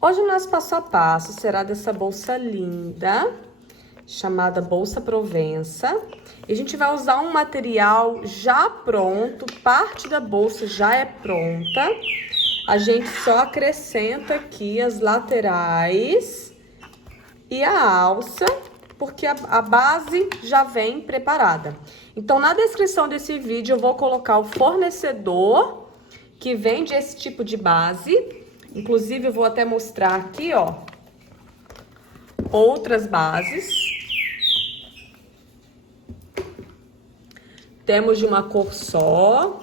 Hoje o nosso passo a passo será dessa bolsa linda, chamada Bolsa Provença. E a gente vai usar um material já pronto, parte da bolsa já é pronta. A gente só acrescenta aqui as laterais e a alça, porque a base já vem preparada. Então, na descrição desse vídeo, eu vou colocar o fornecedor que vende esse tipo de base. Inclusive, eu vou até mostrar aqui, ó, outras bases. Temos de uma cor só,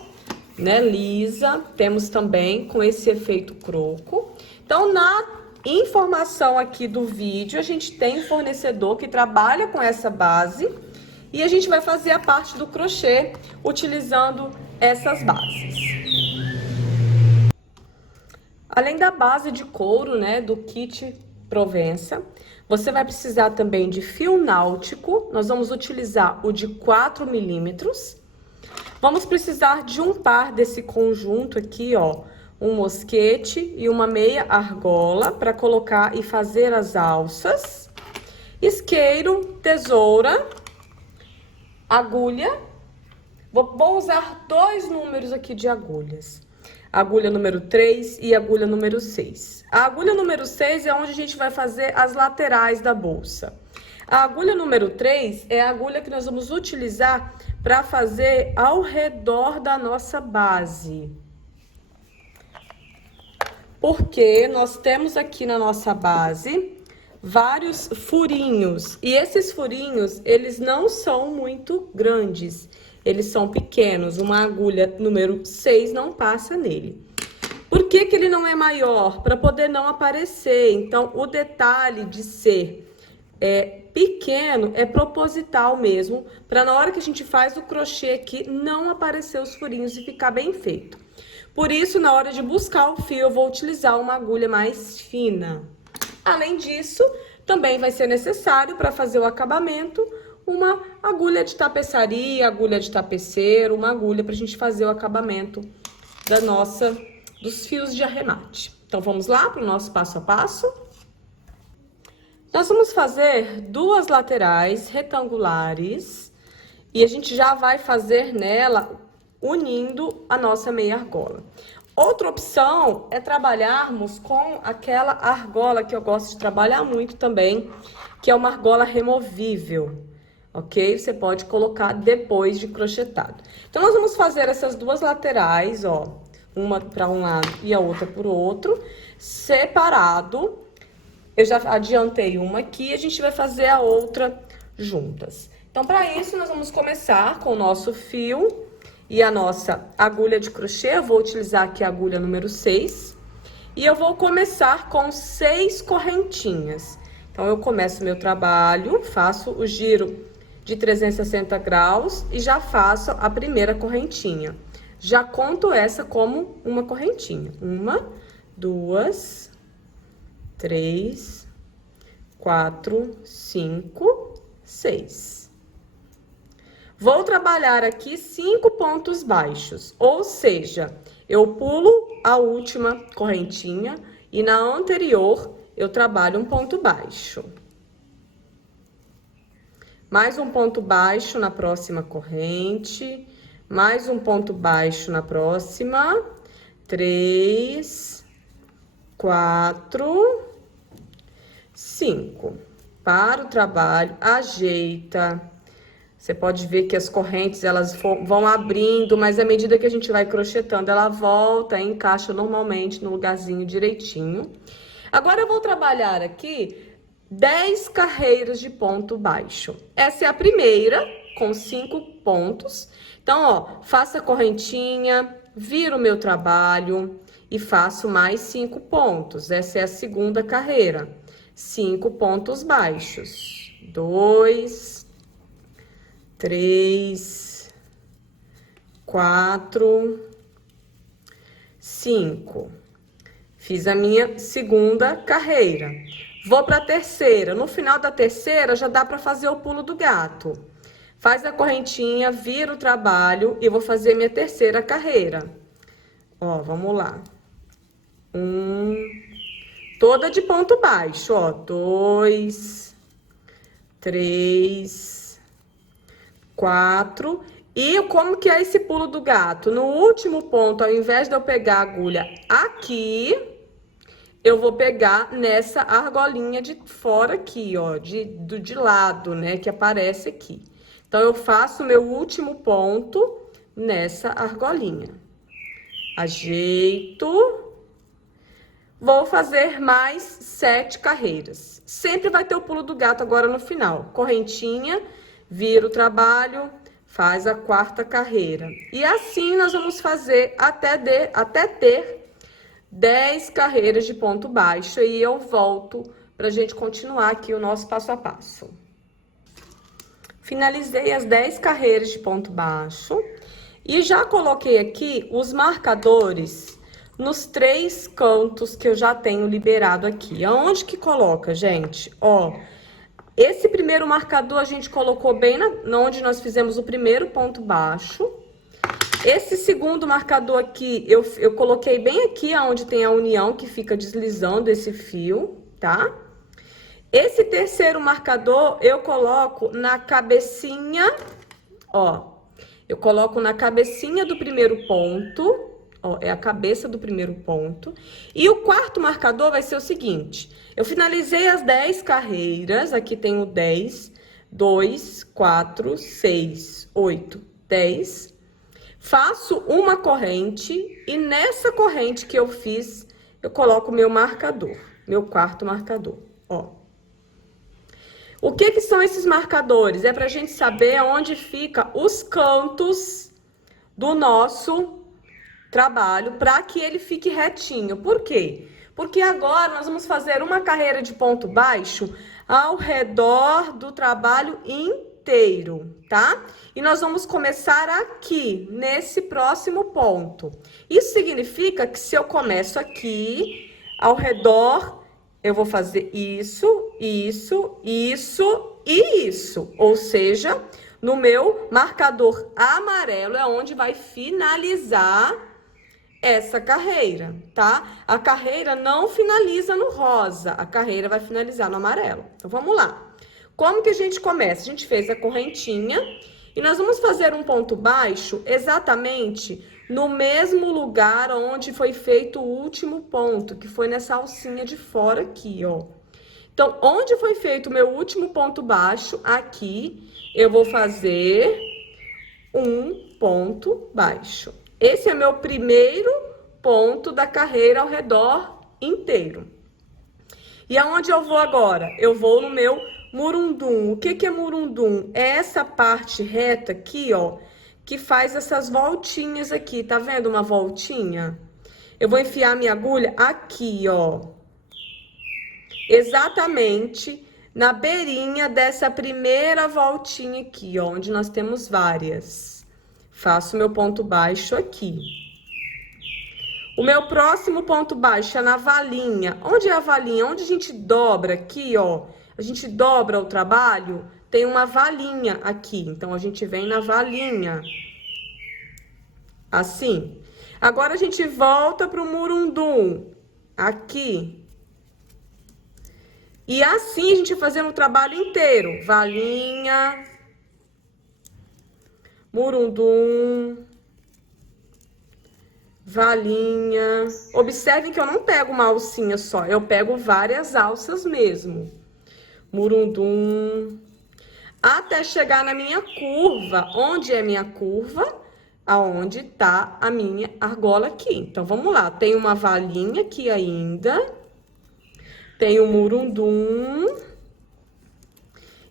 né, lisa. Temos também com esse efeito croco. Então, na informação aqui do vídeo, a gente tem um fornecedor que trabalha com essa base e a gente vai fazer a parte do crochê utilizando essas bases. Além da base de couro, né, do kit Provença, você vai precisar também de fio náutico. Nós vamos utilizar o de 4 milímetros. Vamos precisar de um par desse conjunto aqui, ó, um mosquete e uma meia argola para colocar e fazer as alças. Isqueiro, tesoura, agulha. Vou usar dois números aqui de agulhas. Agulha número 3 e agulha número 6. A agulha número 6 é onde a gente vai fazer as laterais da bolsa. A agulha número 3 é a agulha que nós vamos utilizar para fazer ao redor da nossa base. Porque nós temos aqui na nossa base vários furinhos. E esses furinhos, eles não são muito grandes. Eles são pequenos. Uma agulha número 6 não passa nele. Por que que ele não é maior? Para poder não aparecer. Então, o detalhe de ser pequeno é proposital mesmo, para na hora que a gente faz o crochê aqui, não aparecer os furinhos e ficar bem feito. Por isso, na hora de buscar o fio, eu vou utilizar uma agulha mais fina. Além disso, também vai ser necessário, para fazer o acabamento, uma agulha de tapeçaria, agulha de tapeceiro, uma agulha para a gente fazer o acabamento dos fios de arremate. Então, vamos lá para o nosso passo a passo? Nós vamos fazer duas laterais retangulares e a gente já vai fazer nela unindo a nossa meia argola. Outra opção é trabalharmos com aquela argola que eu gosto de trabalhar muito também, que é uma argola removível, ok? Você pode colocar depois de crochetado. Então, nós vamos fazer essas duas laterais, ó, uma para um lado e a outra para o outro, separado. Eu já adiantei uma aqui, a gente vai fazer a outra juntas. Então, para isso, nós vamos começar com o nosso fio e a nossa agulha de crochê. Eu vou utilizar aqui a agulha número 6. E eu vou começar com 6 correntinhas. Então, eu começo o meu trabalho, faço o giro de 360 graus e já faço a primeira correntinha. Já conto essa como uma correntinha. 1, 2, 3, 4, 5, 6. Vou trabalhar aqui 5 pontos baixos, ou seja, eu pulo a última correntinha e na anterior eu trabalho um ponto baixo. Mais um ponto baixo na próxima corrente, mais um ponto baixo na próxima, 3, 4, 5. Para o trabalho, ajeita. Você pode ver que as correntes, elas vão abrindo, mas à medida que a gente vai crochetando, ela volta e encaixa normalmente no lugarzinho direitinho. Agora, eu vou trabalhar aqui 10 carreiras de ponto baixo. Essa é a primeira, com 5 pontos. Então, ó, faço a correntinha, viro o meu trabalho e faço mais 5 pontos. Essa é a segunda carreira. 5 pontos baixos. 2, 3, 4, 5. Fiz a minha segunda carreira. Vou para a terceira. No final da terceira, já dá para fazer o pulo do gato. Faz a correntinha, vira o trabalho e vou fazer minha terceira carreira. Ó, vamos lá. toda de ponto baixo, ó. 2, 3, 4. E como que é esse pulo do gato? No último ponto, ao invés de eu pegar a agulha aqui, eu vou pegar nessa argolinha de fora aqui, ó, de lado, né, que aparece aqui. Então, eu faço o meu último ponto nessa argolinha. Ajeito. Vou fazer mais 7 carreiras. Sempre vai ter o pulo do gato agora no final. Correntinha, vira o trabalho, faz a 4ª carreira. E assim nós vamos fazer até ter 10 carreiras de ponto baixo. E eu volto pra gente continuar aqui o nosso passo a passo. Finalizei as 10 carreiras de ponto baixo. E já coloquei aqui os marcadores nos 3 cantos que eu já tenho liberado aqui. Aonde que coloca, gente? Ó, esse primeiro marcador a gente colocou bem onde nós fizemos o primeiro ponto baixo. Esse segundo marcador aqui, eu coloquei bem aqui onde tem a união, que fica deslizando esse fio, tá? Esse terceiro marcador eu coloco na cabecinha, ó. Eu coloco na cabecinha do primeiro ponto, ó, é a cabeça do primeiro ponto. E o 4º marcador vai ser o seguinte: eu finalizei as 10 carreiras, aqui tenho 10, 2, 4, 6, 8, 10. Faço uma corrente e nessa corrente que eu fiz, eu coloco meu marcador, meu 4º marcador, ó. O que são esses marcadores? É pra gente saber onde fica os cantos do nosso trabalho para que ele fique retinho. Por quê? Porque agora nós vamos fazer uma carreira de ponto baixo ao redor do trabalho inteiro, tá? E nós vamos começar aqui, nesse próximo ponto. Isso significa que se eu começo aqui, ao redor, eu vou fazer isso, isso, isso e isso. Ou seja, no meu marcador amarelo é onde vai finalizar essa carreira, tá? A carreira não finaliza no rosa, a carreira vai finalizar no amarelo. Então, vamos lá. Como que a gente começa? A gente fez a correntinha e nós vamos fazer um ponto baixo exatamente no mesmo lugar onde foi feito o último ponto, que foi nessa alcinha de fora aqui, ó. Então, onde foi feito o meu último ponto baixo, aqui, eu vou fazer um ponto baixo. Esse é meu primeiro ponto da carreira ao redor inteiro. E aonde eu vou agora? Eu vou no meu murundum. O que é murundum? É essa parte reta aqui, ó, que faz essas voltinhas aqui. Tá vendo uma voltinha? Eu vou enfiar minha agulha aqui, ó. Exatamente na beirinha dessa primeira voltinha aqui, ó, onde nós temos várias. Faço meu ponto baixo aqui. O meu próximo ponto baixo é na valinha. Onde é a valinha? Onde a gente dobra aqui, ó. A gente dobra o trabalho, tem uma valinha aqui. Então, a gente vem na valinha. Assim. Agora, a gente volta pro murundum. Aqui. E assim, a gente vai fazendo o trabalho inteiro. Valinha. Murundum. Valinha. Observem que eu não pego uma alcinha só, eu pego várias alças mesmo. Murundum. Até chegar na minha curva. Onde é minha curva? Aonde tá a minha argola aqui. Então, vamos lá. Tem uma valinha aqui ainda. Tem o murundum.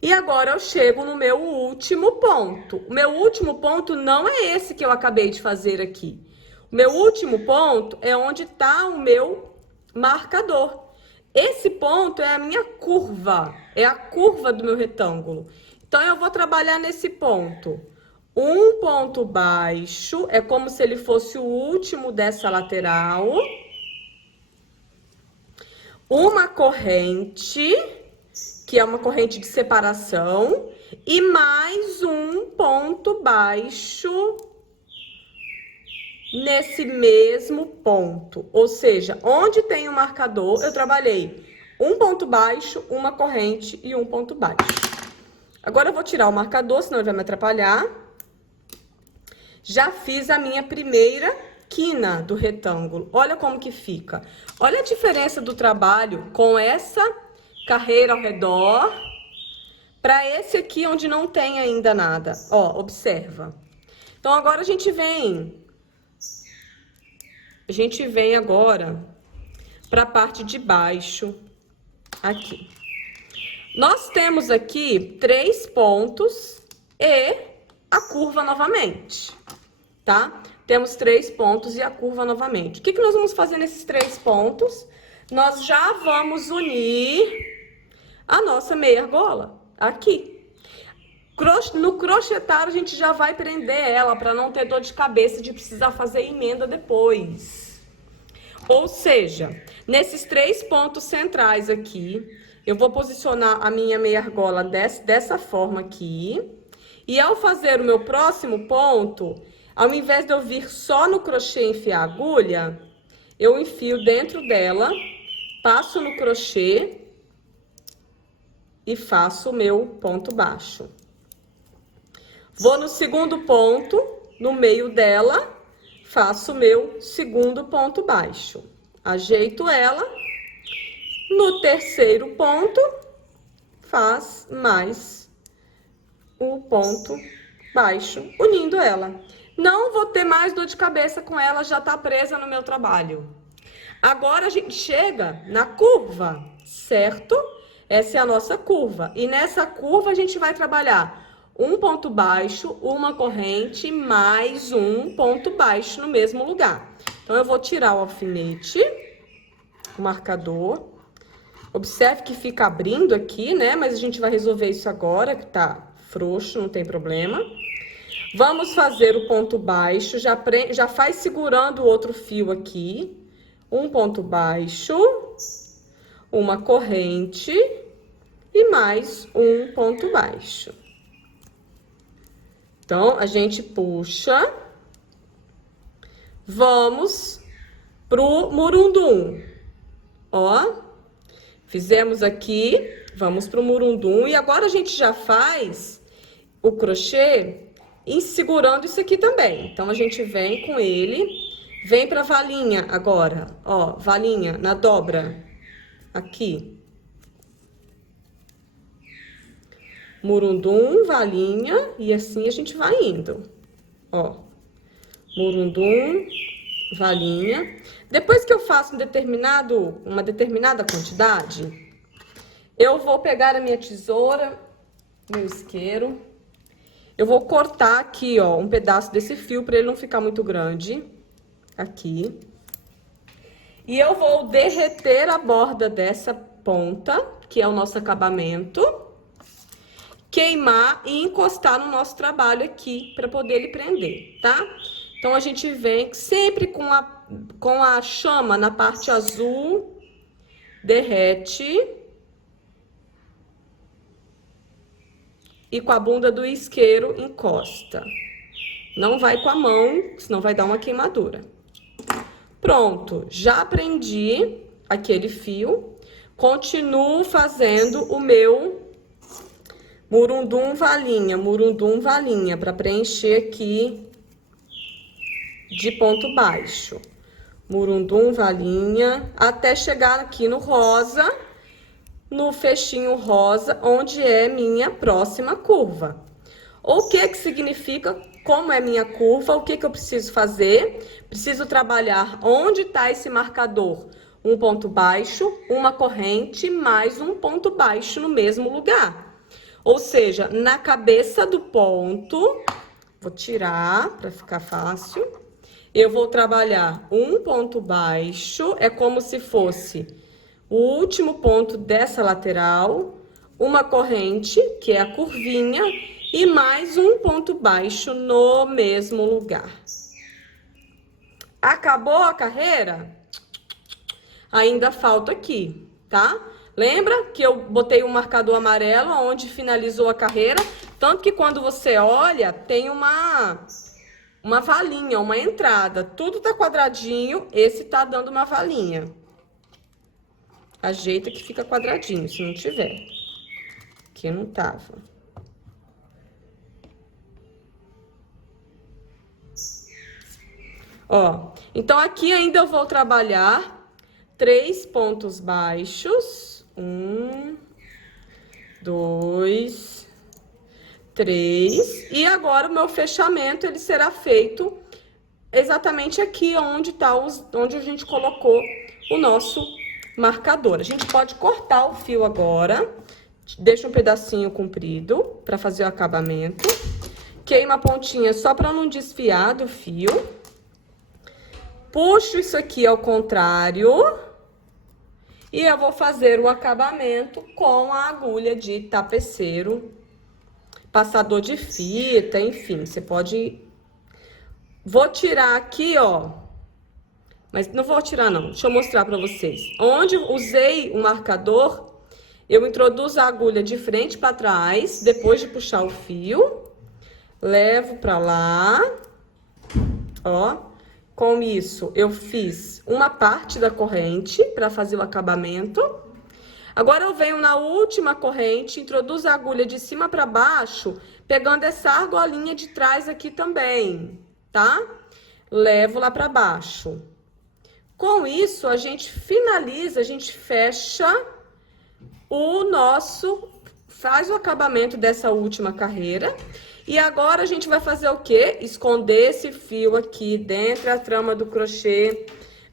E agora eu chego no meu último ponto. O meu último ponto não é esse que eu acabei de fazer aqui. O meu último ponto é onde tá o meu marcador. Esse ponto é a minha curva, é a curva do meu retângulo. Então, eu vou trabalhar nesse ponto. Um ponto baixo, é como se ele fosse o último dessa lateral. Uma corrente, que é uma corrente de separação. E mais um ponto baixo nesse mesmo ponto. Ou seja, onde tem o marcador, eu trabalhei um ponto baixo, uma corrente e um ponto baixo. Agora eu vou tirar o marcador, senão ele vai me atrapalhar. Já fiz a minha primeira quina do retângulo. Olha como que fica. Olha a diferença do trabalho com essa carreira ao redor para esse aqui onde não tem ainda nada. Ó, observa. Então agora a gente vem agora para a parte de baixo aqui. Nós temos aqui 3 pontos e a curva novamente, tá? Temos 3 pontos e a curva novamente. O que que nós vamos fazer nesses 3 pontos? Nós já vamos unir a nossa meia argola aqui. No crochetar, a gente já vai prender ela para não ter dor de cabeça de precisar fazer emenda depois. Ou seja, nesses 3 pontos centrais aqui, eu vou posicionar a minha meia argola dessa forma aqui. E ao fazer o meu próximo ponto, ao invés de eu vir só no crochê e enfiar a agulha, eu enfio dentro dela, passo no crochê e faço o meu ponto baixo. Vou no segundo ponto, no meio dela, faço o meu segundo ponto baixo. Ajeito ela. No terceiro ponto, faz mais o ponto baixo, unindo ela. Não vou ter mais dor de cabeça com ela, já tá presa no meu trabalho. Agora a gente chega na curva, certo? Essa é a nossa curva. E nessa curva a gente vai trabalhar um ponto baixo, uma corrente, mais um ponto baixo no mesmo lugar. Então, eu vou tirar o alfinete, o marcador. Observe que fica abrindo aqui, né? Mas a gente vai resolver isso agora, que tá frouxo, não tem problema. Vamos fazer o ponto baixo, já faz segurando o outro fio aqui. Um ponto baixo, uma corrente e mais um ponto baixo. Então, a gente puxa. Vamos pro murundum. Ó, fizemos aqui, vamos pro murundum. E agora a gente já faz o crochê segurando isso aqui também. Então, a gente vem com ele, vem pra valinha agora. Ó, valinha na dobra aqui. Murundum, valinha, e assim a gente vai indo. Ó, murundum, valinha. Depois que eu faço uma determinada quantidade, eu vou pegar a minha tesoura, meu isqueiro. Eu vou cortar aqui, ó, um pedaço desse fio para ele não ficar muito grande. Aqui. E eu vou derreter a borda dessa ponta, que é o nosso acabamento. Queimar e encostar no nosso trabalho aqui, para poder ele prender, tá? Então, a gente vem sempre com a chama na parte azul, derrete. E com a bunda do isqueiro, encosta. Não vai com a mão, senão vai dar uma queimadura. Pronto, já prendi aquele fio. Continuo fazendo o meu murundum, valinha, para preencher aqui de ponto baixo. Murundum, valinha, até chegar aqui no rosa, no fechinho rosa, onde é minha próxima curva. O que que significa, como é minha curva, o que que eu preciso fazer? Preciso trabalhar onde está esse marcador. Um ponto baixo, uma corrente, mais um ponto baixo no mesmo lugar. Ou seja, na cabeça do ponto, vou tirar para ficar fácil. Eu vou trabalhar um ponto baixo, é como se fosse o último ponto dessa lateral, uma corrente, que é a curvinha, e mais um ponto baixo no mesmo lugar. Acabou a carreira? Ainda falta aqui, tá? Lembra que eu botei um marcador amarelo onde finalizou a carreira? Tanto que quando você olha, tem uma valinha, uma entrada. Tudo tá quadradinho, esse tá dando uma valinha. Ajeita que fica quadradinho, se não tiver. Aqui não tava. Ó, então aqui ainda eu vou trabalhar 3 pontos baixos. 1, 2, 3. E agora o meu fechamento, ele será feito exatamente aqui onde a gente colocou o nosso marcador. A gente pode cortar o fio agora. Deixa um pedacinho comprido para fazer o acabamento. Queima a pontinha só para não desfiar do fio. Puxo isso aqui ao contrário. E eu vou fazer o acabamento com a agulha de tapeceiro, passador de fita, enfim, você pode... Vou tirar aqui, ó, mas não vou tirar não, deixa eu mostrar pra vocês. Onde usei o marcador, eu introduzo a agulha de frente pra trás, depois de puxar o fio, levo pra lá, ó. Com isso, eu fiz uma parte da corrente para fazer o acabamento. Agora, eu venho na última corrente, introduzo a agulha de cima para baixo, pegando essa argolinha de trás aqui também, tá? Levo lá para baixo. Com isso, a gente finaliza, a gente fecha o nosso... Faz o acabamento dessa última carreira. E agora, a gente vai fazer o quê? Esconder esse fio aqui dentro da trama do crochê,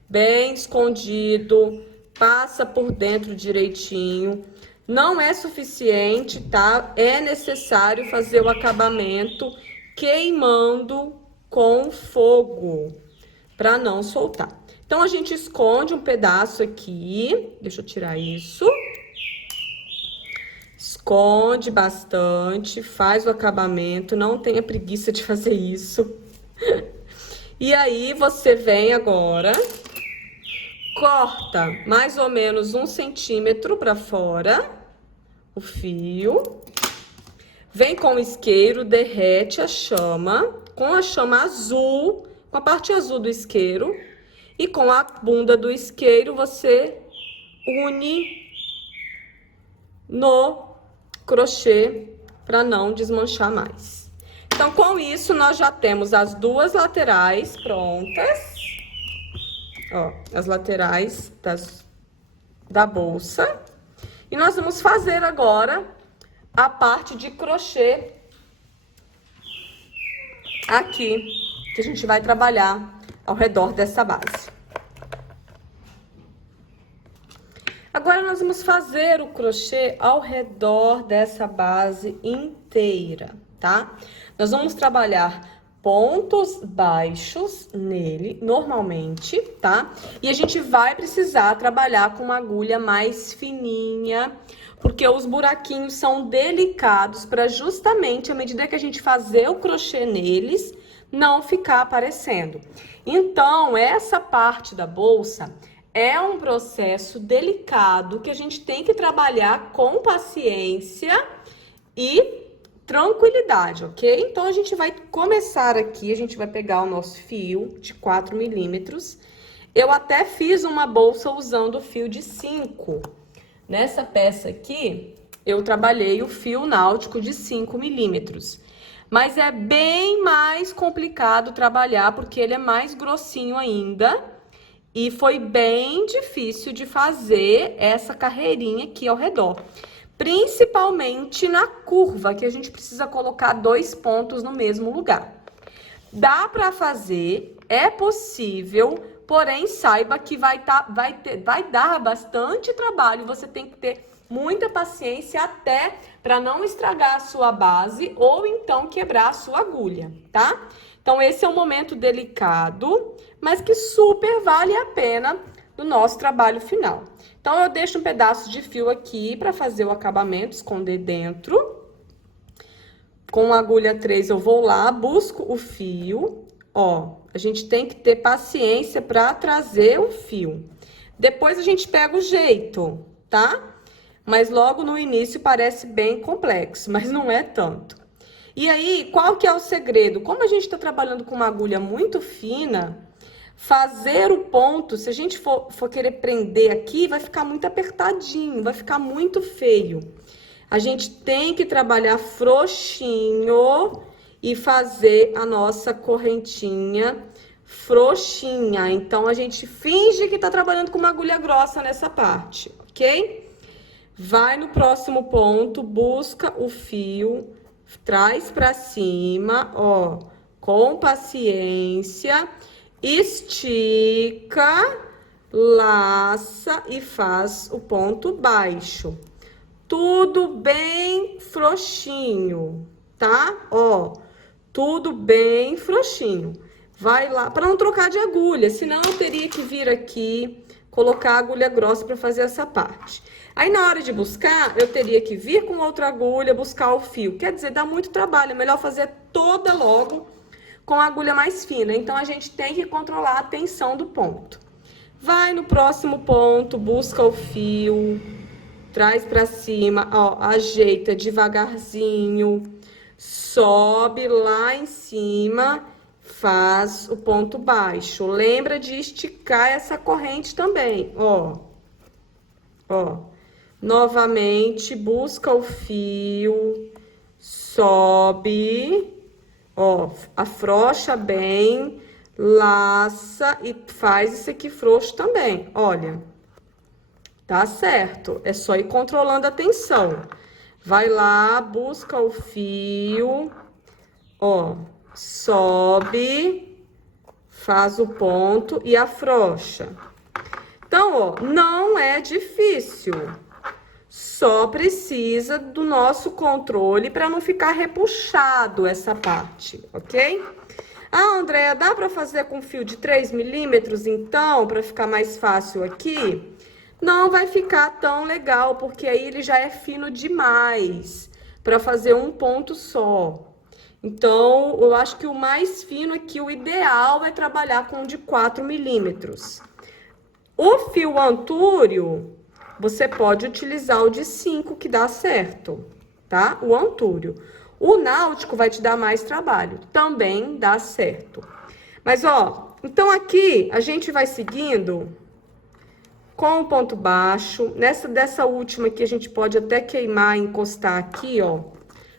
bem escondido, passa por dentro direitinho. Não é suficiente, tá? É necessário fazer o acabamento queimando com fogo, para não soltar. Então, a gente esconde um pedaço aqui, deixa eu tirar isso. Esconde bastante, faz o acabamento, não tenha preguiça de fazer isso. E aí, você vem agora, corta mais ou menos 1 centímetro para fora o fio. Vem com o isqueiro, derrete a chama, com a chama azul, com a parte azul do isqueiro. E com a bunda do isqueiro, você une no crochê para não desmanchar mais. Então, com isso, nós já temos as duas laterais prontas. Ó, as laterais da bolsa. E nós vamos fazer agora a parte de crochê aqui, que a gente vai trabalhar ao redor dessa base. Agora, nós vamos fazer o crochê ao redor dessa base inteira, tá? Nós vamos trabalhar pontos baixos nele, normalmente, tá? E a gente vai precisar trabalhar com uma agulha mais fininha, porque os buraquinhos são delicados para justamente, à medida que a gente fazer o crochê neles, não ficar aparecendo. Então, essa parte da bolsa... É um processo delicado que a gente tem que trabalhar com paciência e tranquilidade, ok? Então, a gente vai começar aqui, a gente vai pegar o nosso fio de 4 milímetros. Eu até fiz uma bolsa usando o fio de 5. Nessa peça aqui, eu trabalhei o fio náutico de 5 milímetros. Mas é bem mais complicado trabalhar, porque ele é mais grossinho ainda. E foi bem difícil de fazer essa carreirinha aqui ao redor. Principalmente na curva, que a gente precisa colocar 2 pontos no mesmo lugar. Dá para fazer, é possível, porém saiba que vai dar bastante trabalho. Você tem que ter muita paciência até para não estragar a sua base ou então quebrar a sua agulha, tá? Então, esse é um momento delicado, mas que super vale a pena no nosso trabalho final. Então, eu deixo um pedaço de fio aqui para fazer o acabamento, esconder dentro. Com a agulha 3, eu vou lá, busco o fio. Ó, a gente tem que ter paciência para trazer o fio. Depois, a gente pega o jeito, tá? Mas logo no início parece bem complexo, mas não é tanto. E aí, qual que é o segredo? Como a gente tá trabalhando com uma agulha muito fina, fazer o ponto, se a gente for querer prender aqui, vai ficar muito apertadinho, vai ficar muito feio. A gente tem que trabalhar frouxinho e fazer a nossa correntinha frouxinha. Então, a gente finge que tá trabalhando com uma agulha grossa nessa parte, ok? Vai no próximo ponto, busca o fio, traz pra cima, ó, com paciência, estica, laça e faz o ponto baixo. Tudo bem frouxinho, tá? Ó, tudo bem frouxinho. Vai lá, para não trocar de agulha, senão eu teria que vir aqui, colocar a agulha grossa para fazer essa parte. Aí, na hora de buscar, eu teria que vir com outra agulha, buscar o fio. Quer dizer, dá muito trabalho, é melhor fazer toda logo com a agulha mais fina. Então, a gente tem que controlar a tensão do ponto. Vai no próximo ponto, busca o fio, traz pra cima, ó, ajeita devagarzinho, sobe lá em cima, faz o ponto baixo. Lembra de esticar essa corrente também, ó. Ó. Novamente, busca o fio, sobe, ó, afrouxa bem, laça e faz isso aqui frouxo também, olha. Tá certo, é só ir controlando a tensão. Vai lá, busca o fio, ó, sobe, faz o ponto e afrouxa. Então, ó, não é difícil. Só precisa do nosso controle para não ficar repuxado essa parte, ok? Ah, Andréia, dá para fazer com fio de 3 milímetros, então, para ficar mais fácil aqui? Não vai ficar tão legal, porque aí ele já é fino demais para fazer um ponto só. Então, eu acho que o mais fino aqui, o ideal é trabalhar com de 4 milímetros. O fio antúrio, você pode utilizar o de 5, que dá certo, tá? O antúrio. O náutico vai te dar mais trabalho, também dá certo. Mas, ó, então aqui a gente vai seguindo com o ponto baixo. Dessa última aqui, a gente pode até queimar, encostar aqui, ó,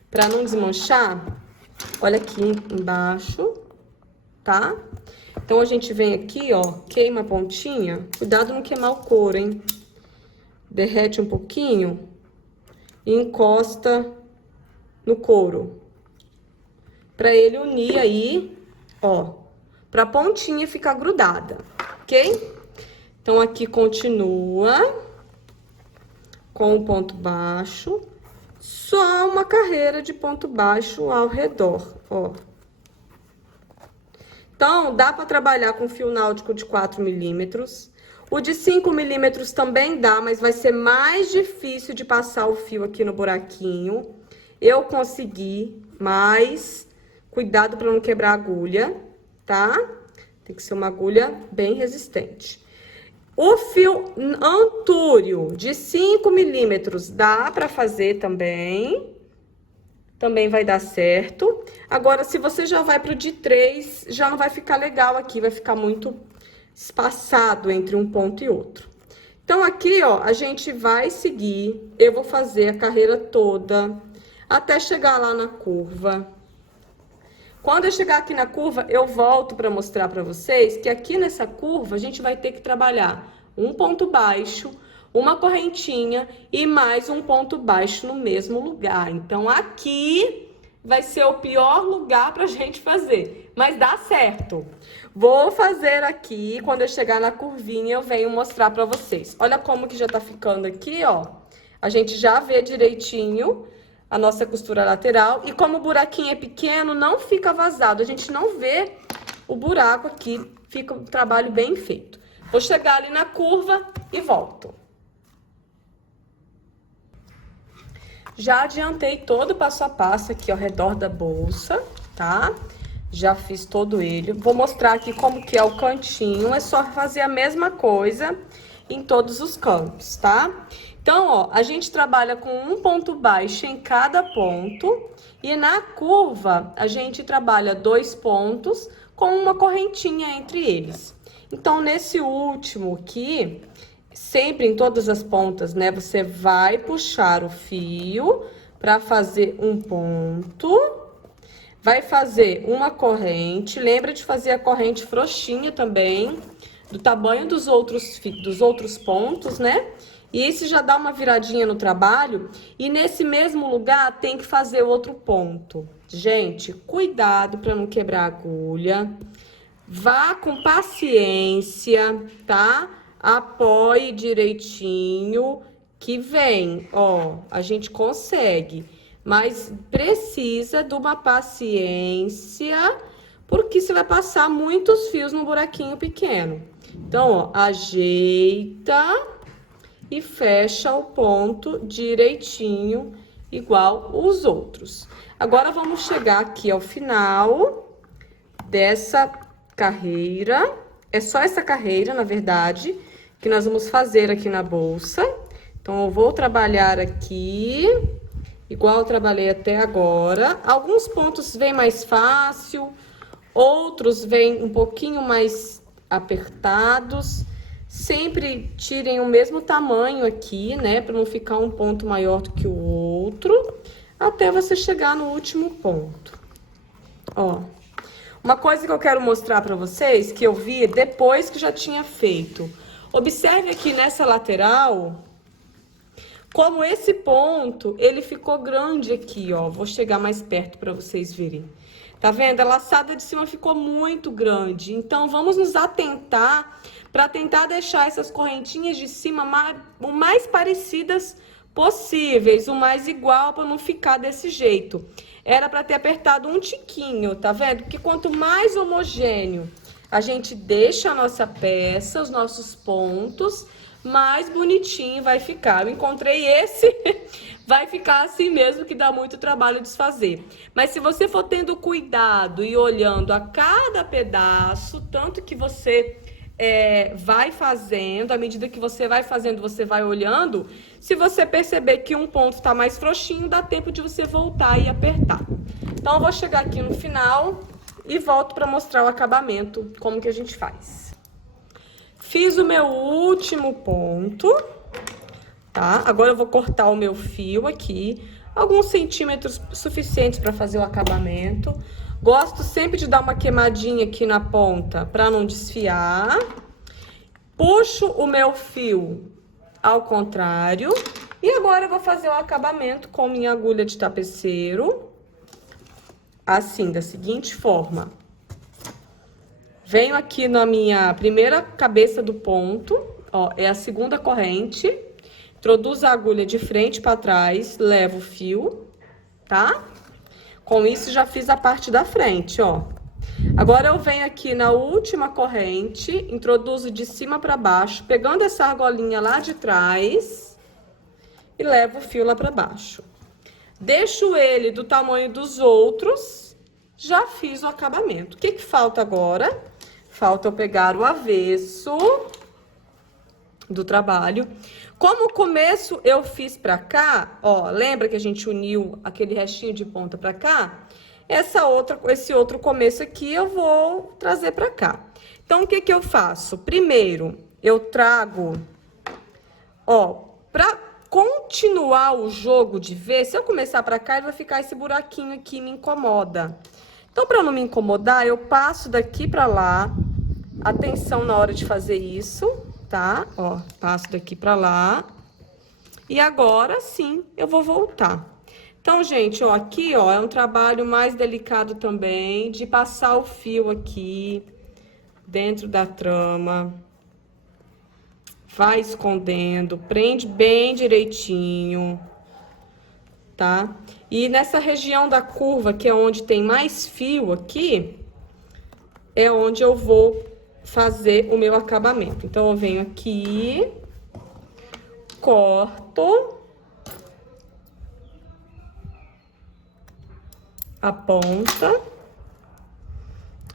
pra não desmanchar. Olha aqui embaixo, tá? Então, a gente vem aqui, ó, queima a pontinha. Cuidado não queimar o couro, hein? Derrete um pouquinho e encosta no couro. Pra ele unir aí, ó, pra pontinha ficar grudada, ok? Então, aqui continua com o ponto baixo, só uma carreira de ponto baixo ao redor, ó. Então, dá para trabalhar com fio náutico de 4 milímetros. O de 5 milímetros também dá, mas vai ser mais difícil de passar o fio aqui no buraquinho. Eu consegui, mas cuidado para não quebrar a agulha, tá? Tem que ser uma agulha bem resistente. O fio antúrio de 5 milímetros dá para fazer também. Também vai dar certo. Agora, se você já vai pro de 3, já não vai ficar legal aqui, vai ficar muito espaçado entre um ponto e outro. Então, aqui, ó, a gente vai seguir, eu vou fazer a carreira toda, até chegar lá na curva. Quando eu chegar aqui na curva, eu volto para mostrar para vocês que aqui nessa curva, a gente vai ter que trabalhar um ponto baixo, uma correntinha e mais um ponto baixo no mesmo lugar. Então, aqui vai ser o pior lugar pra gente fazer, mas dá certo. Vou fazer aqui, quando eu chegar na curvinha, eu venho mostrar pra vocês. Olha como que já tá ficando aqui, ó. A gente já vê direitinho a nossa costura lateral. E como o buraquinho é pequeno, não fica vazado. A gente não vê o buraco aqui, fica um trabalho bem feito. Vou chegar ali na curva e volto. Já adiantei todo o passo a passo aqui ao redor da bolsa, tá? Já fiz todo ele. Vou mostrar aqui como que é o cantinho. É só fazer a mesma coisa em todos os cantos, tá? Então, ó, a gente trabalha com um ponto baixo em cada ponto e na curva a gente trabalha 2 pontos com uma correntinha entre eles. Então, nesse último aqui, sempre em todas as pontas, né, você vai puxar o fio para fazer um ponto, vai fazer uma corrente, lembra de fazer a corrente frouxinha também, do tamanho dos outros pontos, né? E esse já dá uma viradinha no trabalho. E nesse mesmo lugar tem que fazer outro ponto. Gente, cuidado para não quebrar a agulha. Vá com paciência, tá? Apoie direitinho que vem. Ó, a gente consegue. Mas precisa de uma paciência, porque você vai passar muitos fios no buraquinho pequeno. Então, ó, ajeita e fecha o ponto direitinho, igual os outros. Agora, vamos chegar aqui ao final dessa carreira. É só essa carreira, na verdade, que nós vamos fazer aqui na bolsa. Então, eu vou trabalhar aqui, igual eu trabalhei até agora. Alguns pontos vêm mais fácil, outros vêm um pouquinho mais apertados. Sempre tirem o mesmo tamanho aqui, né? Para não ficar um ponto maior do que o outro, até você chegar no último ponto. Ó, uma coisa que eu quero mostrar para vocês, que eu vi depois que já tinha feito. Observe aqui nessa lateral, como esse ponto, ele ficou grande aqui, ó. Vou chegar mais perto para vocês verem. Tá vendo? A laçada de cima ficou muito grande. Então, vamos nos atentar para tentar deixar essas correntinhas de cima o mais parecidas possíveis, o mais igual, para não ficar desse jeito. Era para ter apertado um tiquinho, tá vendo? Porque quanto mais homogêneo a gente deixa a nossa peça, os nossos pontos, mais bonitinho vai ficar. Eu encontrei esse, vai ficar assim mesmo, que dá muito trabalho desfazer. Mas se você for tendo cuidado e olhando a cada pedaço, tanto que você vai fazendo, à medida que você vai fazendo, você vai olhando. Se você perceber que um ponto está mais frouxinho, dá tempo de você voltar e apertar. Então, eu vou chegar aqui no final e volto para mostrar o acabamento, como que a gente faz. Fiz o meu último ponto, tá? Agora eu vou cortar o meu fio aqui, alguns centímetros suficientes para fazer o acabamento. Gosto sempre de dar uma queimadinha aqui na ponta para não desfiar. Puxo o meu fio ao contrário. E agora eu vou fazer o acabamento com minha agulha de tapeceiro. Assim, da seguinte forma. Venho aqui na minha primeira cabeça do ponto, ó, é a segunda corrente. Introduzo a agulha de frente para trás, levo o fio, tá? Com isso, já fiz a parte da frente, ó. Agora, eu venho aqui na última corrente, introduzo de cima para baixo, pegando essa argolinha lá de trás e levo o fio lá para baixo. Deixo ele do tamanho dos outros, já fiz o acabamento. O que que falta agora? Falta eu pegar o avesso do trabalho. Como o começo eu fiz pra cá, ó, lembra que a gente uniu aquele restinho de ponta pra cá? Esse outro começo aqui eu vou trazer pra cá. Então, o que que eu faço? Primeiro, eu trago, ó, pra continuar o jogo de ver, se eu começar pra cá, ele vai ficar esse buraquinho aqui, me incomoda. Então, pra não me incomodar, eu passo daqui pra lá. Atenção na hora de fazer isso, tá? Ó, passo daqui pra lá. E agora sim, eu vou voltar. Então, gente, ó, aqui, ó, é um trabalho mais delicado também, de passar o fio aqui dentro da trama. Vai escondendo, prende bem direitinho, tá? E nessa região da curva, que é onde tem mais fio aqui, é onde eu vou fazer o meu acabamento. Então, eu venho aqui, corto a ponta,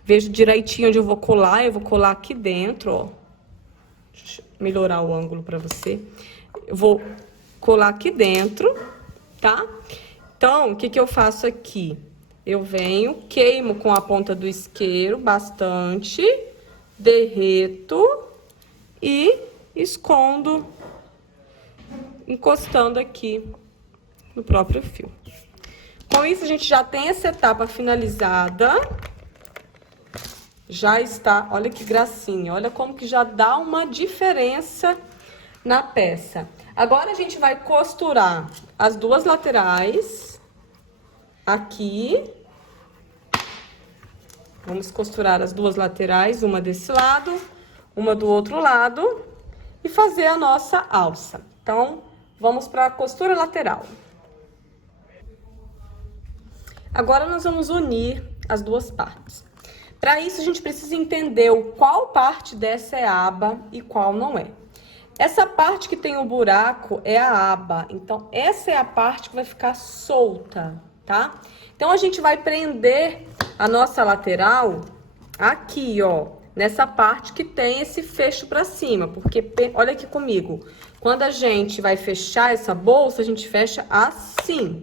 vejo direitinho onde eu vou colar aqui dentro, ó. Deixa eu melhorar o ângulo pra você. Eu vou colar aqui dentro, tá? Então, o que que eu faço aqui? Eu venho, queimo com a ponta do isqueiro bastante, derreto e escondo, encostando aqui no próprio fio. Com isso, a gente já tem essa etapa finalizada. Já está, olha que gracinha, olha como que já dá uma diferença na peça. Agora, a gente vai costurar as duas laterais aqui. Vamos costurar as duas laterais, uma desse lado, uma do outro lado, e fazer a nossa alça. Então, vamos para a costura lateral. Agora, nós vamos unir as duas partes. Para isso, a gente precisa entender qual parte dessa é aba e qual não é. Essa parte que tem o buraco é a aba, então essa é a parte que vai ficar solta, tá? Então, a gente vai prender a nossa lateral aqui, ó, nessa parte que tem esse fecho pra cima, porque, olha aqui comigo, quando a gente vai fechar essa bolsa, a gente fecha assim,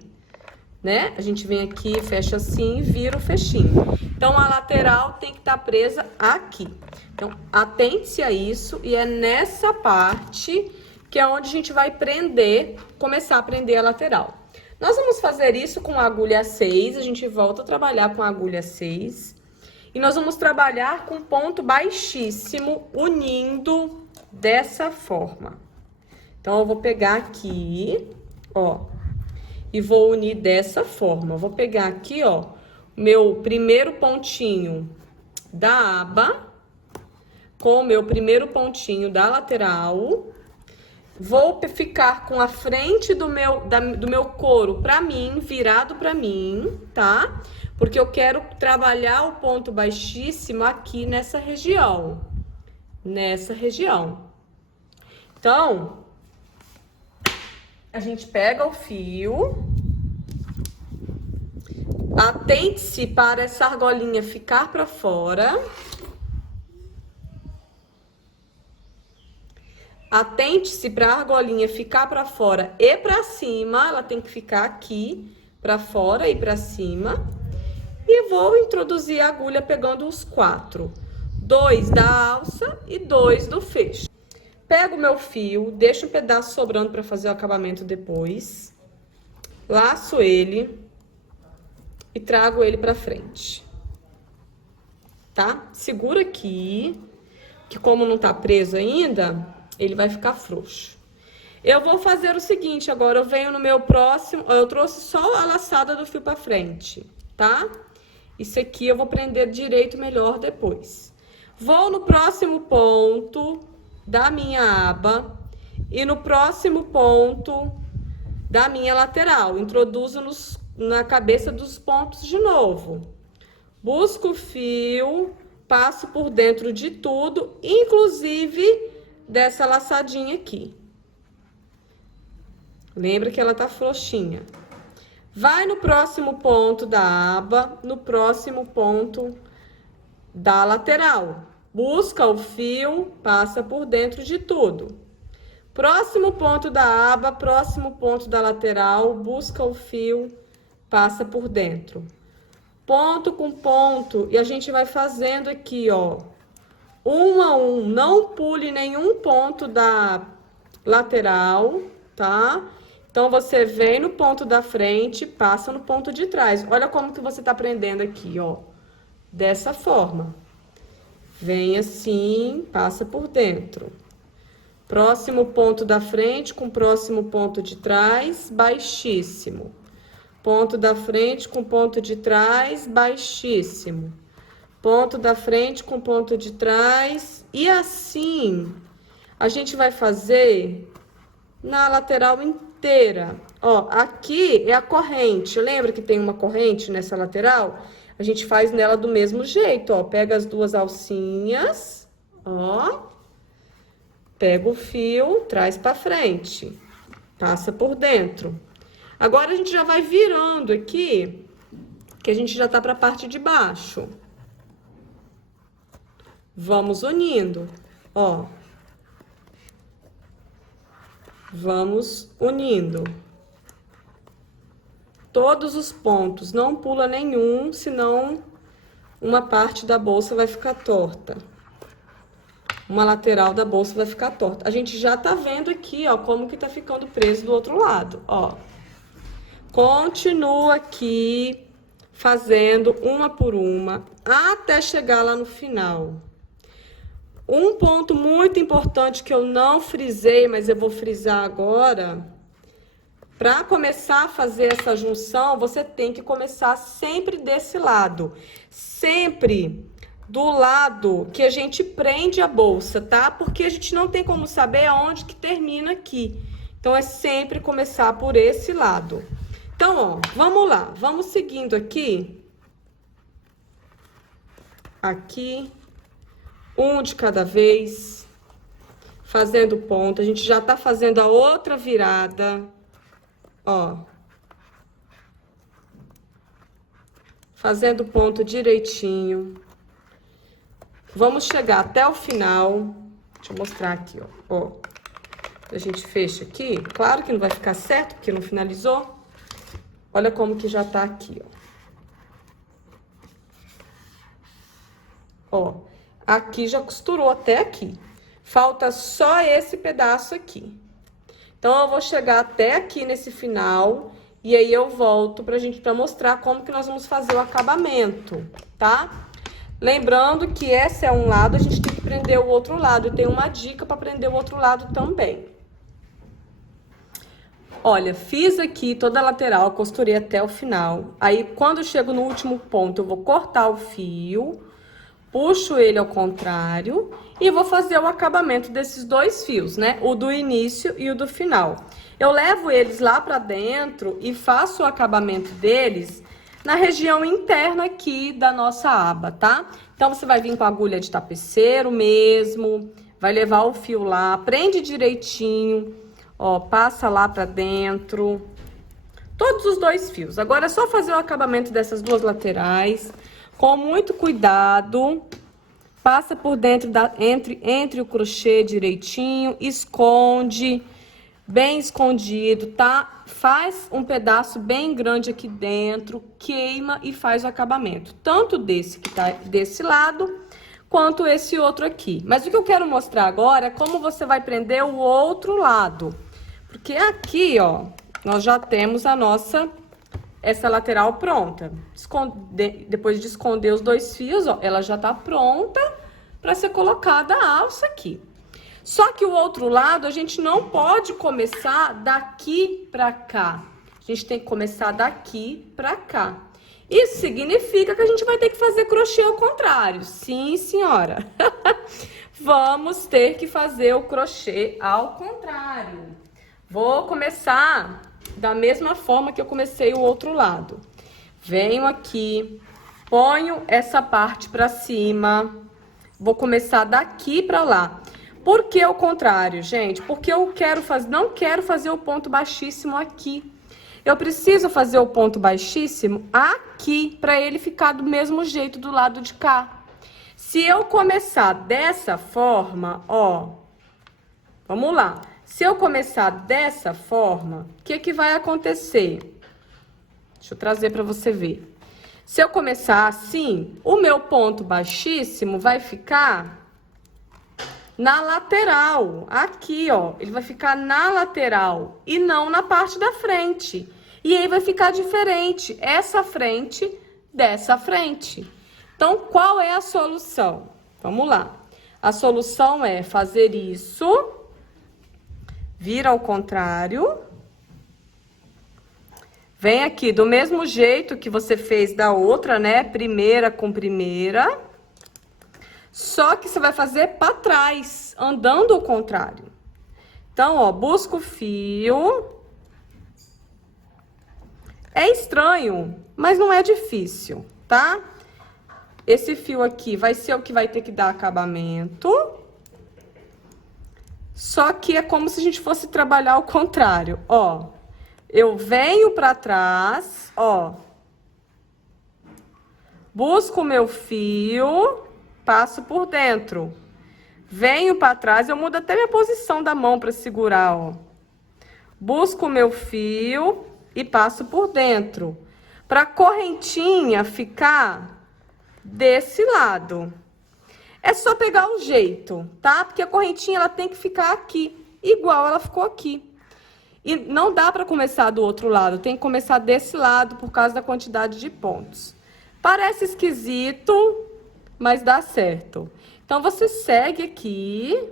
né? A gente vem aqui, fecha assim e vira o fechinho. Então, a lateral tem que estar presa aqui. Então, atente-se a isso e é nessa parte que é onde a gente vai prender, começar a prender a lateral. Nós vamos fazer isso com a agulha 6, a gente volta a trabalhar com a agulha 6. E nós vamos trabalhar com ponto baixíssimo, unindo dessa forma. Então, eu vou pegar aqui, ó, e vou unir dessa forma. Eu vou pegar aqui, ó, meu primeiro pontinho da aba com o meu primeiro pontinho da lateral. Vou ficar com a frente do meu couro pra mim, virado pra mim, tá? Porque eu quero trabalhar o ponto baixíssimo aqui nessa região. Nessa região. Então, a gente pega o fio. Atente-se para essa argolinha ficar pra fora. Atente-se para a argolinha ficar para fora e para cima, ela tem que ficar aqui para fora e para cima. E vou introduzir a agulha pegando os 4. 2 da alça e 2 do fecho. Pego o meu fio, deixo um pedaço sobrando para fazer o acabamento depois. Laço ele e trago ele para frente. Tá? Segura aqui, que como não tá preso ainda, ele vai ficar frouxo. Eu vou fazer o seguinte, agora eu venho no meu próximo, eu trouxe só a laçada do fio pra frente, tá? Isso aqui eu vou prender direito melhor depois. Vou no próximo ponto da minha aba e no próximo ponto da minha lateral. Introduzo na cabeça dos pontos de novo. Busco o fio, passo por dentro de tudo, inclusive dessa laçadinha aqui. Lembra que ela tá frouxinha. Vai no próximo ponto da aba, no próximo ponto da lateral. Busca o fio, passa por dentro de tudo. Próximo ponto da aba, próximo ponto da lateral, busca o fio, passa por dentro. Ponto com ponto, e a gente vai fazendo aqui, ó, um a um, não pule nenhum ponto da lateral, tá? Então, você vem no ponto da frente, passa no ponto de trás. Olha como que você tá prendendo aqui, ó. Dessa forma. Vem assim, passa por dentro. Próximo ponto da frente com próximo ponto de trás, baixíssimo. Ponto da frente com ponto de trás, baixíssimo. Ponto da frente com ponto de trás. E assim, a gente vai fazer na lateral inteira. Ó, aqui é a corrente. Lembra que tem uma corrente nessa lateral? A gente faz nela do mesmo jeito, ó. Pega as duas alcinhas, ó. Pega o fio, traz pra frente. Passa por dentro. Agora, a gente já vai virando aqui, que a gente já tá pra parte de baixo. Vamos unindo, ó. Vamos unindo todos os pontos, não pula nenhum, senão uma parte da bolsa vai ficar torta. Uma lateral da bolsa vai ficar torta. A gente já tá vendo aqui, ó, como que tá ficando preso do outro lado, ó. Continua aqui fazendo uma por uma até chegar lá no final. Um ponto muito importante que eu não frisei, mas eu vou frisar agora. Para começar a fazer essa junção, você tem que começar sempre desse lado. Sempre do lado que a gente prende a bolsa, tá? Porque a gente não tem como saber aonde que termina aqui. Então, é sempre começar por esse lado. Então, ó, vamos lá. Vamos seguindo aqui. Aqui. Um de cada vez. Fazendo ponto. A gente já tá fazendo a outra virada. Ó. Fazendo ponto direitinho. Vamos chegar até o final. Deixa eu mostrar aqui, ó. A gente fecha aqui. Claro que não vai ficar certo, porque não finalizou. Olha como que já tá aqui, ó. Aqui já costurou até aqui. Falta só esse pedaço aqui. Então, eu vou chegar até aqui nesse final. E aí, eu volto pra mostrar como que nós vamos fazer o acabamento, tá? Lembrando que esse é um lado, a gente tem que prender o outro lado. E tem uma dica para prender o outro lado também. Olha, fiz aqui toda a lateral, costurei até o final. Aí, quando eu chego no último ponto, eu vou cortar o fio, puxo ele ao contrário e vou fazer o acabamento desses dois fios, né? O do início e o do final. Eu levo eles lá pra dentro e faço o acabamento deles na região interna aqui da nossa aba, tá? Então, você vai vir com a agulha de tapeceiro mesmo, vai levar o fio lá, prende direitinho, ó, passa lá pra dentro. Todos os dois fios. Agora, é só fazer o acabamento dessas duas laterais, com muito cuidado. Passa por dentro, entre o crochê direitinho, esconde, bem escondido, tá? Faz um pedaço bem grande aqui dentro, queima e faz o acabamento. Tanto desse que tá desse lado, quanto esse outro aqui. Mas o que eu quero mostrar agora é como você vai prender o outro lado. Porque aqui, ó, nós já temos a nossa, essa lateral pronta. Depois de esconder os dois fios, ó, ela já tá pronta para ser colocada a alça aqui. Só que o outro lado, a gente não pode começar daqui pra cá. A gente tem que começar daqui pra cá. Isso significa que a gente vai ter que fazer crochê ao contrário. Sim, senhora. Vamos ter que fazer o crochê ao contrário. Vou começar da mesma forma que eu comecei o outro lado. Venho aqui, ponho essa parte pra cima. Vou começar daqui pra lá. Por que o contrário, gente? Porque eu não quero fazer o ponto baixíssimo aqui. Eu preciso fazer o ponto baixíssimo aqui, para ele ficar do mesmo jeito do lado de cá. Se eu começar dessa forma, ó, vamos lá. Se eu começar dessa forma, o que que vai acontecer? Deixa eu trazer para você ver. Se eu começar assim, o meu ponto baixíssimo vai ficar na lateral, aqui, ó, ele vai ficar na lateral e não na parte da frente. E aí vai ficar diferente essa frente dessa frente. Então, qual é a solução? Vamos lá. A solução é fazer isso, vira ao contrário. Vem aqui do mesmo jeito que você fez da outra, né? Primeira com primeira. Só que você vai fazer para trás, andando ao contrário. Então, ó, busca o fio. É estranho, mas não é difícil, tá? Esse fio aqui vai ser o que vai ter que dar acabamento. Só que é como se a gente fosse trabalhar ao contrário, ó. Eu venho para trás, ó. Busco o meu fio. Passo por dentro. Venho para trás, eu mudo até minha posição da mão para segurar, ó. busco o meu fio e passo por dentro, para a correntinha ficar desse lado. É só pegar o jeito, tá? Porque a correntinha, ela tem que ficar aqui, igual ela ficou aqui. E não dá para começar do outro lado, tem que começar desse lado por causa da quantidade de pontos. Parece esquisito, mas dá certo. Então, você segue aqui,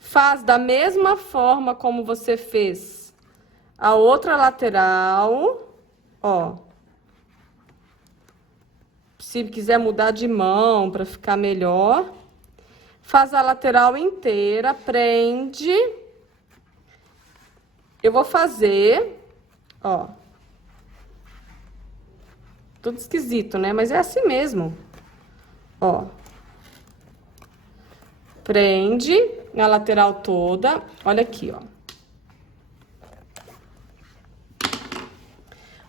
faz da mesma forma como você fez a outra lateral, ó. Se quiser mudar de mão para ficar melhor, faz a lateral inteira, prende. Eu vou fazer, ó. Tudo esquisito, né? Mas é assim mesmo. Ó. Prende na lateral toda. Olha aqui, ó.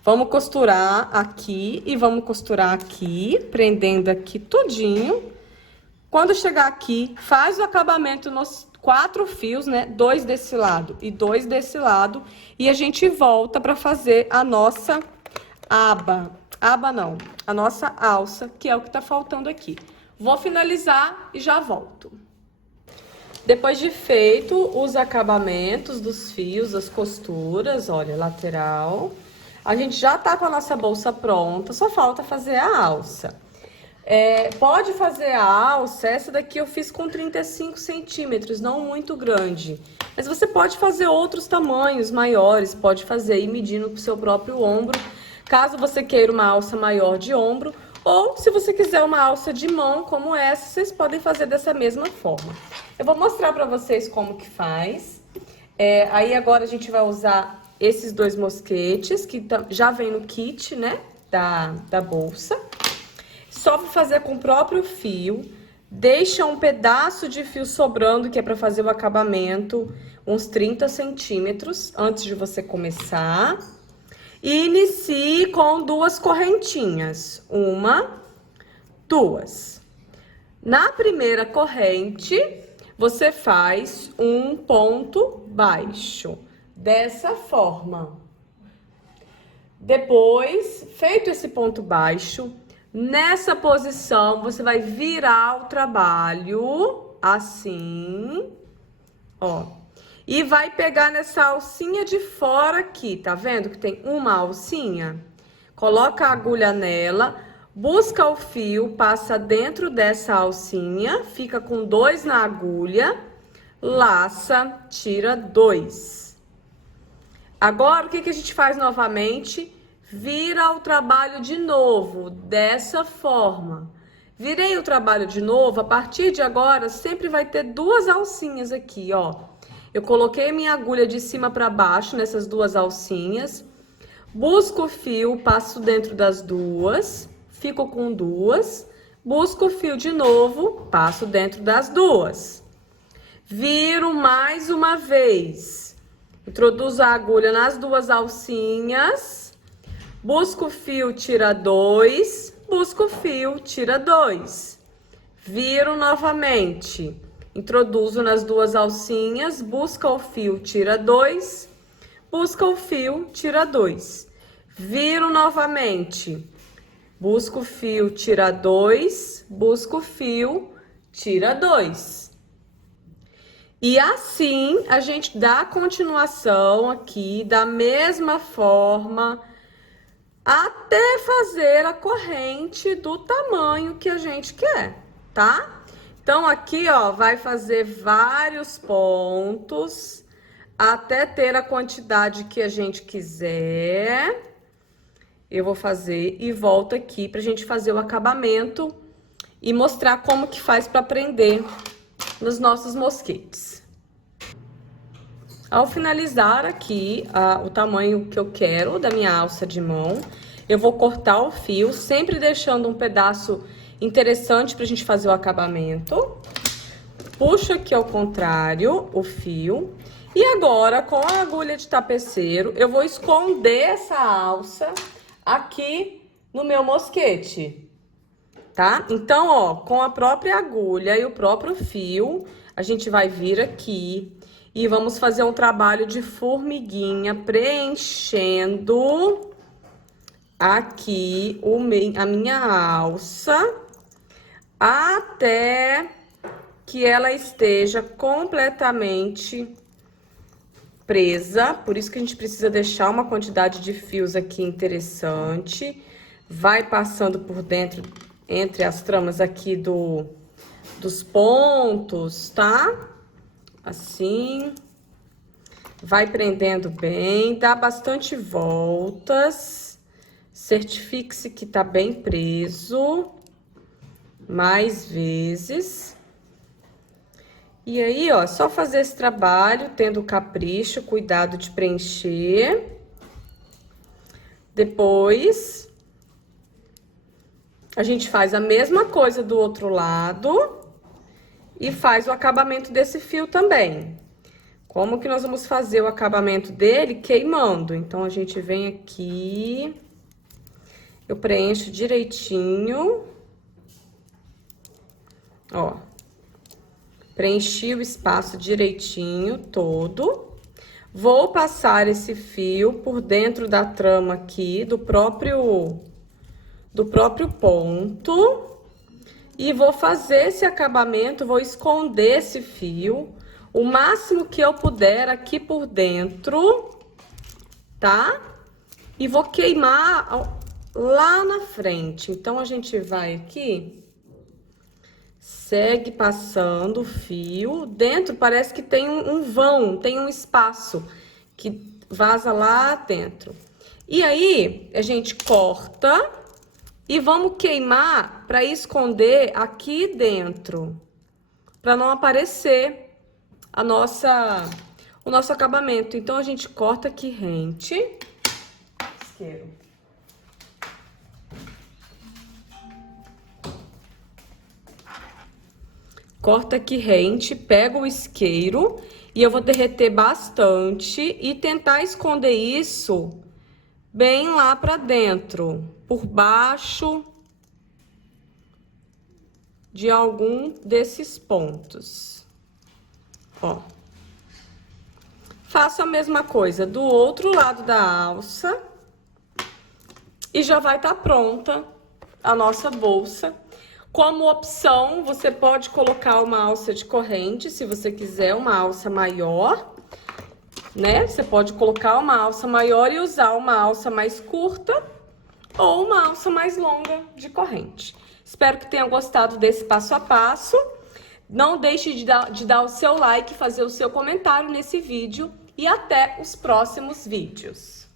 Vamos costurar aqui e vamos costurar aqui, prendendo aqui tudinho. Quando chegar aqui, faz o acabamento nos 4 fios, né? 2 desse lado e 2 desse lado. E a gente volta para fazer a nossa aba. Aba não, a nossa alça, que é o que tá faltando aqui. Vou finalizar e já volto. Depois de feito os acabamentos dos fios, as costuras, olha, lateral, a gente já tá com a nossa bolsa pronta, só falta fazer a alça. Pode fazer a alça, essa daqui eu fiz com 35 centímetros, não muito grande. Mas você pode fazer outros tamanhos maiores, pode fazer ir medindo pro seu próprio ombro, caso você queira uma alça maior de ombro, ou se você quiser uma alça de mão como essa, vocês podem fazer dessa mesma forma. Eu vou mostrar pra vocês como que faz. Aí agora a gente vai usar esses 2 mosquetes, que já vem no kit, né, da bolsa. Só vou fazer com o próprio fio. Deixa um pedaço de fio sobrando, que é pra fazer o acabamento, uns 30 centímetros, antes de você começar. E inicie com 2 correntinhas. 1, 2. Na primeira corrente, você faz um ponto baixo, dessa forma. Depois, feito esse ponto baixo, nessa posição, você vai virar o trabalho, assim, ó. E vai pegar nessa alcinha de fora aqui, tá vendo que tem uma alcinha? Coloca a agulha nela, busca o fio, passa dentro dessa alcinha, fica com 2 na agulha, laça, tira 2. Agora, o que que a gente faz novamente? Vira o trabalho de novo, dessa forma. Virei o trabalho de novo, a partir de agora, sempre vai ter 2 alcinhas aqui, ó. Eu coloquei minha agulha de cima para baixo nessas 2 alcinhas, busco o fio, passo dentro das 2, fico com 2, busco o fio de novo, passo dentro das 2. Viro mais uma vez, introduzo a agulha nas 2 alcinhas, busco o fio, tira 2, busco o fio, tira 2. Viro novamente. Introduzo nas 2 alcinhas, busca o fio, tira 2, busca o fio, tira 2. Viro novamente, busco o fio, tira 2, busco o fio, tira 2. E assim, a gente dá continuação aqui, da mesma forma, até fazer a corrente do tamanho que a gente quer, tá? Então, aqui, ó, vai fazer vários pontos até ter a quantidade que a gente quiser. Eu vou fazer e volto aqui pra gente fazer o acabamento e mostrar como que faz pra prender nos nossos mosquetes. Ao finalizar aqui o tamanho que eu quero da minha alça de mão, eu vou cortar o fio, sempre deixando um pedaço interessante pra gente fazer o acabamento. Puxo aqui ao contrário o fio. E agora, com a agulha de tapeceiro, eu vou esconder essa alça aqui no meu mosquete, tá? Então, ó, com a própria agulha e o próprio fio, a gente vai vir aqui E vamos fazer um trabalho de formiguinha, preenchendo aqui a minha alça, até que ela esteja completamente presa. Por isso que a gente precisa deixar uma quantidade de fios aqui interessante. Vai passando por dentro, entre as tramas aqui dos pontos, tá? Assim. Vai prendendo bem, dá bastante voltas. Certifique-se que tá bem preso. Mais vezes. E aí, ó, só fazer esse trabalho, tendo capricho, cuidado de preencher. Depois, a gente faz a mesma coisa do outro lado e faz o acabamento desse fio também. Como que nós vamos fazer o acabamento dele? Queimando. Então, a gente vem aqui, eu preencho direitinho. Ó. Preenchi o espaço direitinho todo. Vou passar esse fio por dentro da trama aqui, do próprio ponto. E vou fazer esse acabamento, vou esconder esse fio o máximo que eu puder aqui por dentro, tá? E vou queimar lá na frente. Então, a gente vai aqui, segue passando o fio. Dentro parece que tem um vão, tem um espaço que vaza lá dentro. E aí, a gente corta e vamos queimar para esconder aqui dentro, para não aparecer o nosso acabamento. Então, a gente corta aqui rente. Isqueiro. Corta aqui rente, pega o isqueiro e eu vou derreter bastante e tentar esconder isso bem lá pra dentro, por baixo de algum desses pontos. Ó. Faço a mesma coisa do outro lado da alça e já vai estar pronta a nossa bolsa. Como opção, você pode colocar uma alça de corrente, se você quiser uma alça maior, né? Você pode colocar uma alça maior e usar uma alça mais curta ou uma alça mais longa de corrente. Espero que tenham gostado desse passo a passo. Não deixe de dar o seu like, fazer o seu comentário nesse vídeo e até os próximos vídeos.